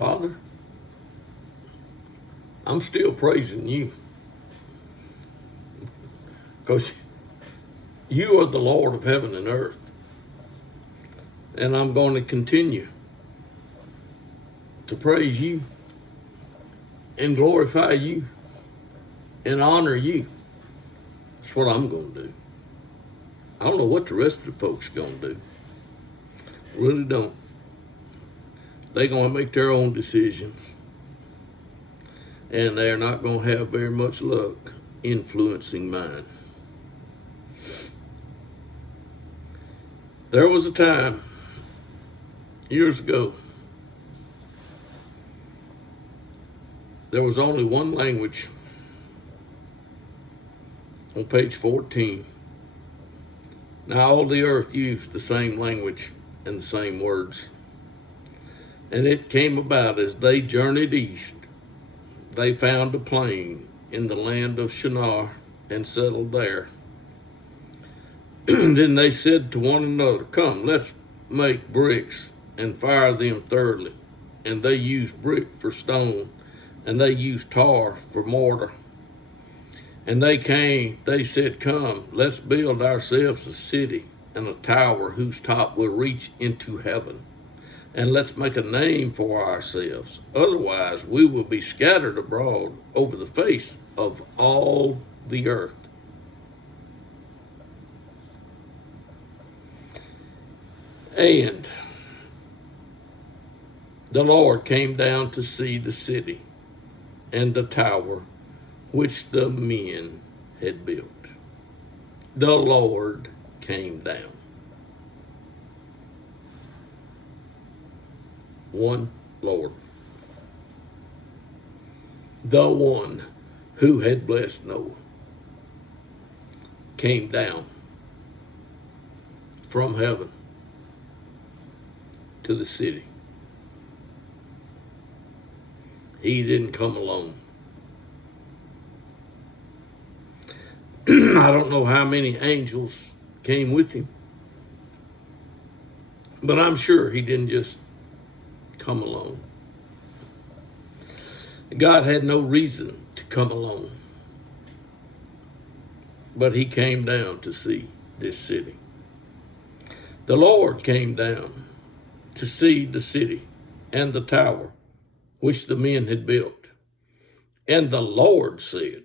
Father, I'm still praising you because you are the Lord of heaven and earth. And I'm going to continue to praise you and glorify you and honor you. That's what I'm going to do. I don't know what the rest of the folks are going to do. Really don't. They're going to make their own decisions. And they're not going to have very much luck influencing mine. There was a time, years ago, there was only one language on page 14. Now all the earth used the same language and the same words. And it came about as they journeyed east, they found a plain in the land of Shinar and settled there. Then they said to one another, "Come, let's make bricks and fire them thoroughly." And they used brick for stone, and they used tar for mortar. And they said, "Come, let's build ourselves a city and a tower whose top will reach into heaven. And let's make a name for ourselves. Otherwise, we will be scattered abroad over the face of all the earth." And the Lord came down to see the city and the tower which the men had built. The Lord came down. One Lord. The one who had blessed Noah came down from heaven to the city. He didn't come alone. I don't know how many angels came with him, but I'm sure he didn't just come alone. God had no reason to come alone, but he came down to see this city. The Lord came down to see the city and the tower which the men had built. And the Lord said,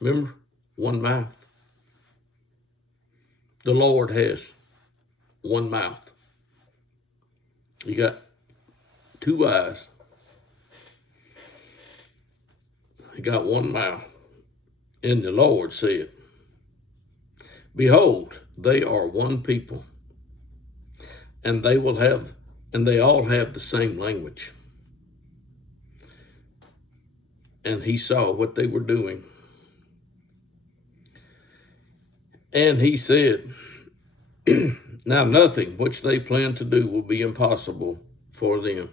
remember, one mouth. The Lord has one mouth. You got two eyes. You got one mouth. And the Lord said, "Behold, they are one people, and they all have the same language." And he saw what they were doing. And he said, "Now nothing which they plan to do will be impossible for them."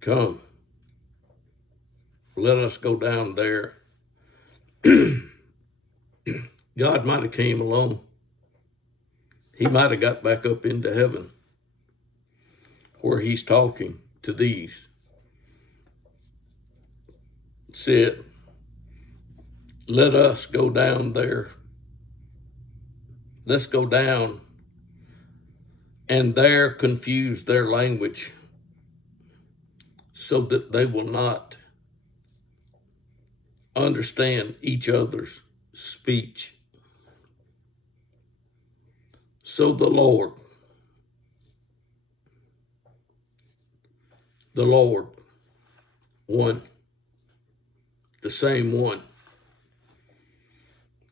Come, let us go down there. God might have came alone. He might have got back up into heaven where he's talking to these. Said, "Let us go down there. Let's go down and there confuse their language so that they will not understand each other's speech." So the Lord, one, the same one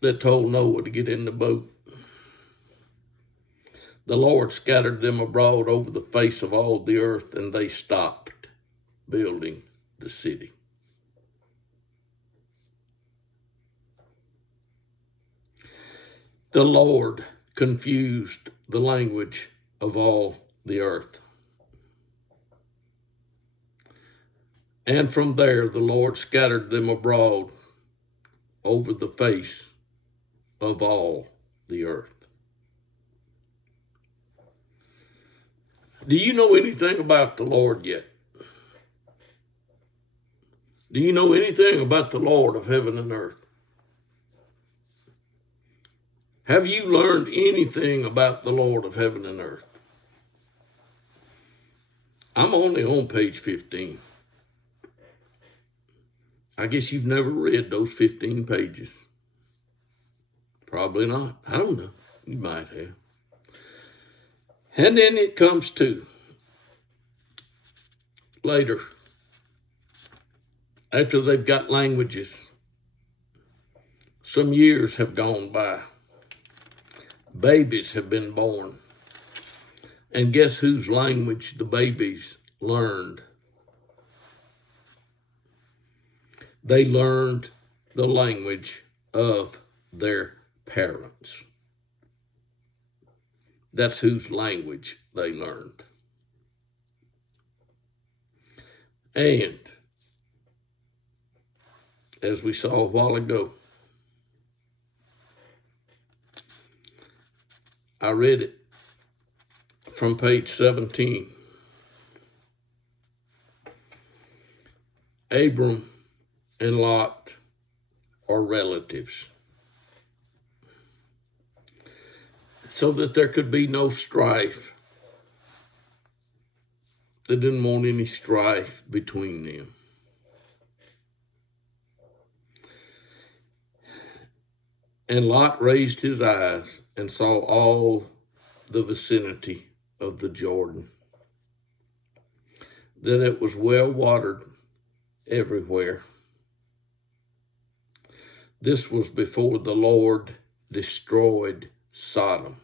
that told Noah to get in the boat, the Lord scattered them abroad over the face of all the earth, and they stopped building the city. The Lord confused the language of all the earth. And from there the Lord scattered them abroad over the face of all the earth. Do you know anything about the Lord yet? Do you know anything about the Lord of heaven and earth? Have you learned anything about the Lord of heaven and earth? I'm only on page 15. I guess you've never read those 15 pages. Probably not. I don't know. You might have. And then it comes to later, after they've got languages, some years have gone by. Babies have been born. And guess whose language the babies learned? They learned the language of their parents. That's whose language they learned. And as we saw a while ago, I read it from page 17. Abram and Lot are relatives, so that there could be no strife. They didn't want any strife between them. And Lot raised his eyes and saw all the vicinity of the Jordan, that it was well watered everywhere. This was before the Lord destroyed Sodom.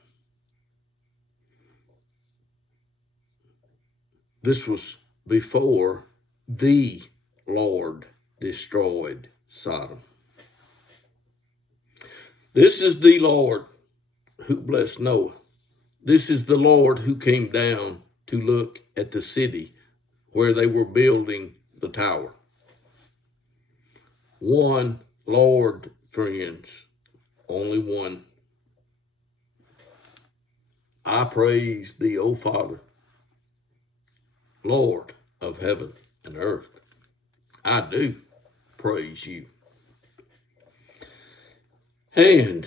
This was before the Lord destroyed Sodom. This is the Lord who blessed Noah. This is the Lord who came down to look at the city where they were building the tower. One Lord, friends, only one. I praise thee, O Father, Lord of heaven and earth. I do praise you. And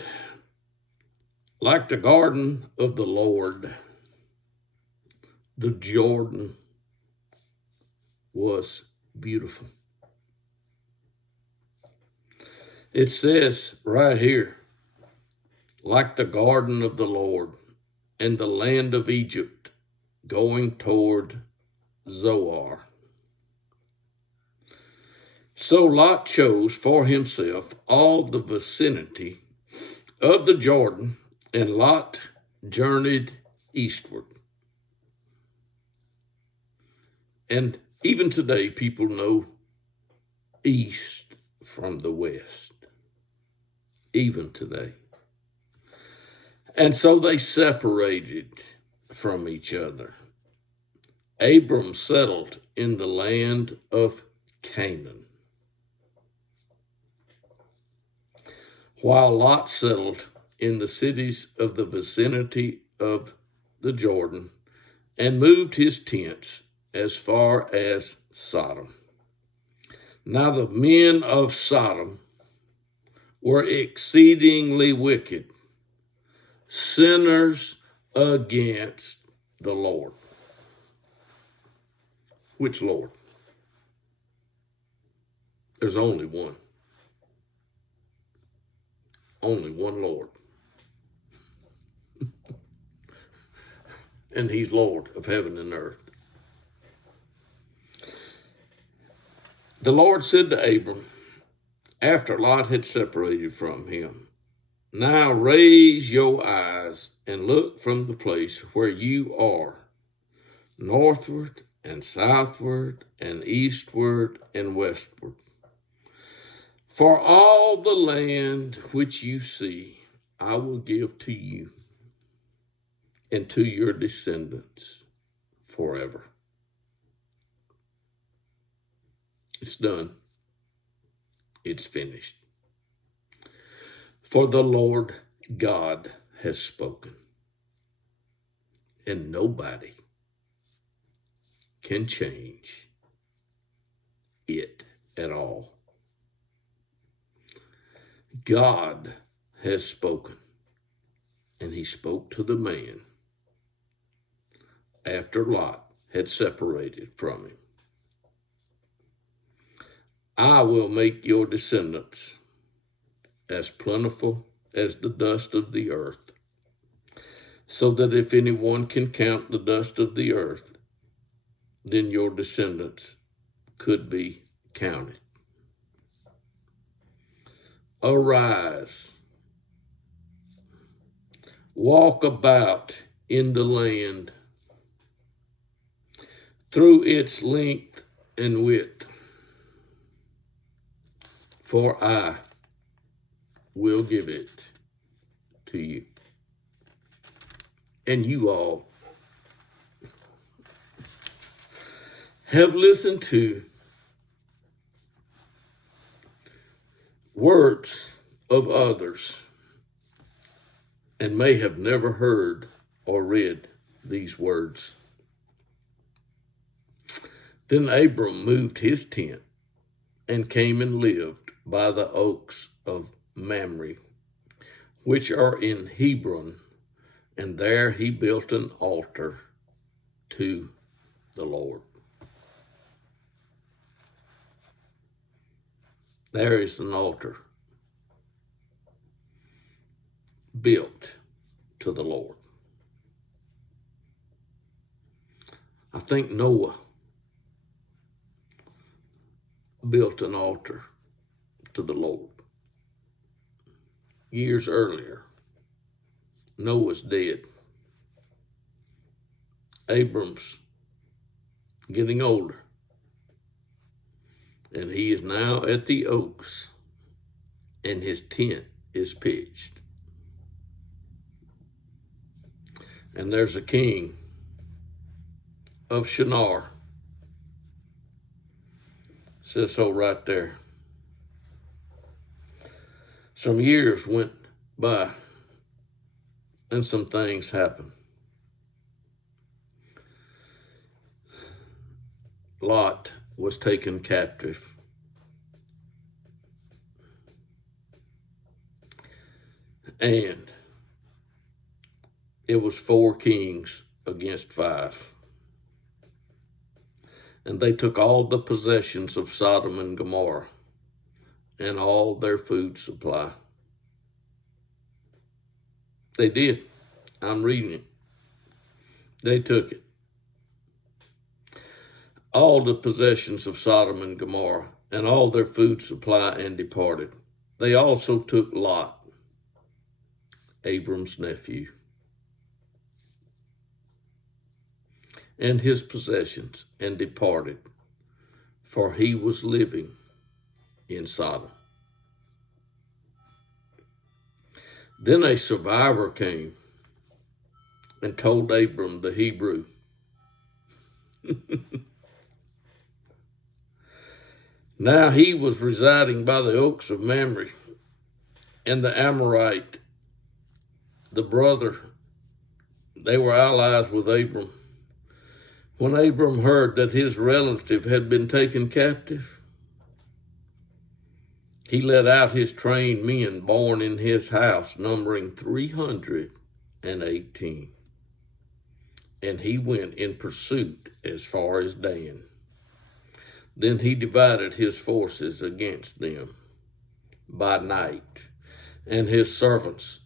like the garden of the Lord, the Jordan was beautiful. It says right here, like the garden of the Lord and the land of Egypt going toward Zoar. So Lot chose for himself all the vicinity of the Jordan, and Lot journeyed eastward. And even today, people know east from the west. Even today. And so they separated from each other. Abram settled in the land of Canaan, while Lot settled in the cities of the vicinity of the Jordan and moved his tents as far as Sodom. Now the men of Sodom were exceedingly wicked, sinners against the Lord. Which Lord? There's only one. Only one Lord. And he's Lord of heaven and earth. The Lord said to Abram, after Lot had separated from him, now raise your eyes and look from the place where you are, northward and southward and eastward and westward. For all the land which you see, I will give to you and to your descendants forever. It's done. It's finished. For the Lord God has spoken, and nobody can change it at all. God has spoken, and he spoke to the man after Lot had separated from him. I will make your descendants as plentiful as the dust of the earth, so that if anyone can count the dust of the earth, then your descendants could be counted. Arise, walk about in the land through its length and width, for I will give it to you. And you all have listened to words of others and may have never heard or read these words. Then Abram moved his tent and came and lived by the oaks of Mamre, which are in Hebron, and there he built an altar to the Lord. There is an altar built to the Lord. I think Noah built an altar to the Lord years earlier. Noah's dead. Abram's getting older. And he is now at the oaks, and his tent is pitched. And there's a king of Shinar. Says so right there. Some years went by, and some things happened. Lot was taken captive. And it was 4 kings against 5. And they took all the possessions of Sodom and Gomorrah and all their food supply. They did. I'm reading it. They took it. All the possessions of Sodom and Gomorrah and all their food supply and departed. They also took Lot, Abram's nephew, and his possessions and departed, for he was living in Sodom. Then a survivor came and told Abram the Hebrew, now he was residing by the oaks of Mamre, and the Amorite, the brother, they were allies with Abram. When Abram heard that his relative had been taken captive, he led out his trained men born in his house, numbering 318. And he went in pursuit as far as Dan. Then he divided his forces against them by night and his servants,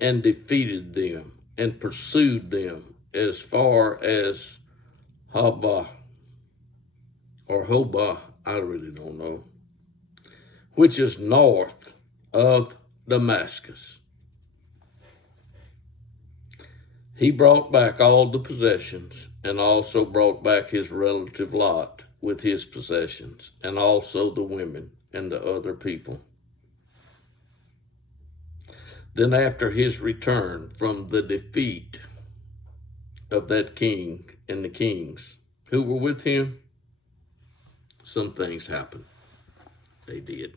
and defeated them and pursued them as far as Hobah, I really don't know, which is north of Damascus. He brought back all the possessions, and also brought back his relative Lot with his possessions, and also the women and the other people. Then after his return from the defeat of that king and the kings who were with him, some things happened. They did.